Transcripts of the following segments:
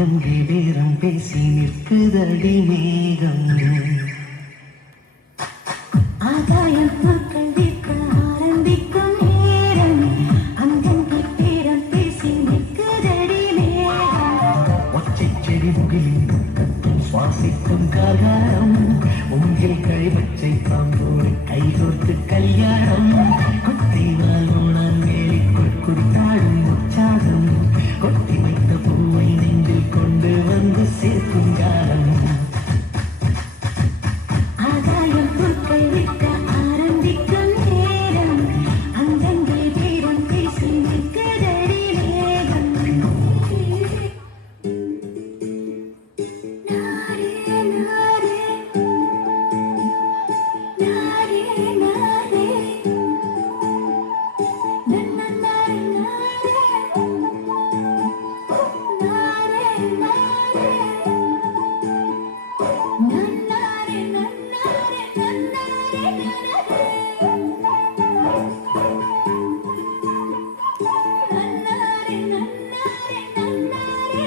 அங்கங்கே வேரம் பேசி நிற்குதடி மேகம் ஆகாயம் பூக்கள் விற்க ஆரம்பிக்கும் நேரம் அங்கங்கே பேரம் பேசி நிற்குதடி மேகம் ஒற்றை செடி முகிலின் சுவாசிக்கும் காகாரம் உங்கள் கழிவச்சை பாம்போடு கைகோர்த்து கல்யாணம் கொத்தி வாழ்வோனால் மேலிக்குள் குறித்தாடும் உற்சாகம் கொத்தி வைத்த பூவை நெஞ்சில் கொண்டு வந்து சேர்க்கும் காலம் ஆகாயம் பூக்கள் விற்க ஆரம்பிக்கும் நேரம் அங்கங்கே பேரம் பேசி நிற்குதடி மேகம் நாரே நாரே நாரே நாரே நன்னன்னாரே நாரே நாரே நன்னாரே நன்னாரே நன்னாரே நன்னாரே நன்னாரே நன்னாரே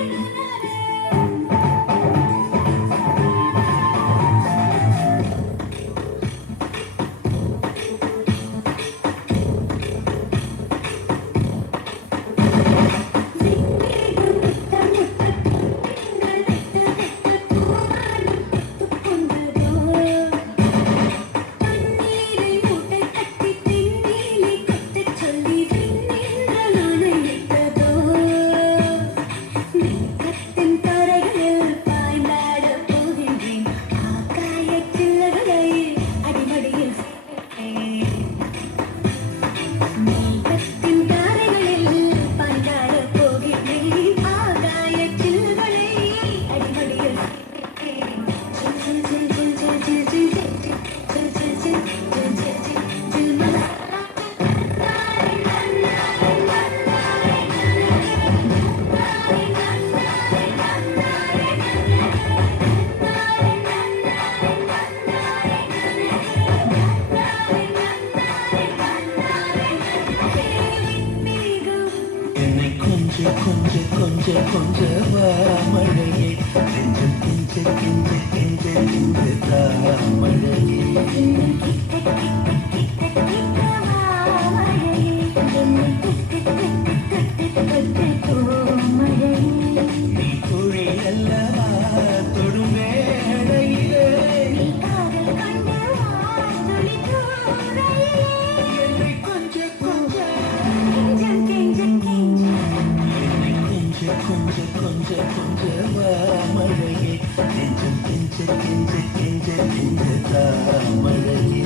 என்னை கொஞ்ச கொஞ்ச கொஞ்ச கொஞ்ச மழையே கெஞ்ச கெஞ்ச கெஞ்ச கெஞ்ச கெஞ்ச மழையே நீ துளி அல்லவா தொடும் வேளையிலே என்னை கொஞ்ச கொஞ்ச என்னை கொஞ்ச கொஞ்ச கொஞ்ச கொஞ்ச மழையே கெஞ்ச கெஞ்ச கெஞ்ச கெஞ்ச கெஞ்ச மழையே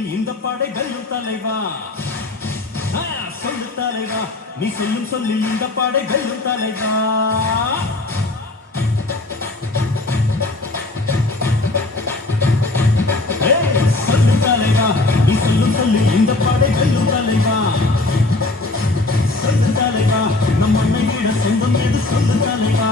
சொல்லில் இந்த படை வெல்லும் தலைவா. சொல்லு தலைவா, நீ சொல்லும் சொல்லில் இந்த படை வெல்லும் தலைவா. சொல்லு தலைவா, நீ சொல்லும் சொல்லில் இந்த படை வெல்லும் தலைவா. சொல்லு தலைவா, நம் மண்ணை விட சொந்தம் எது சொல்லு தலைவா.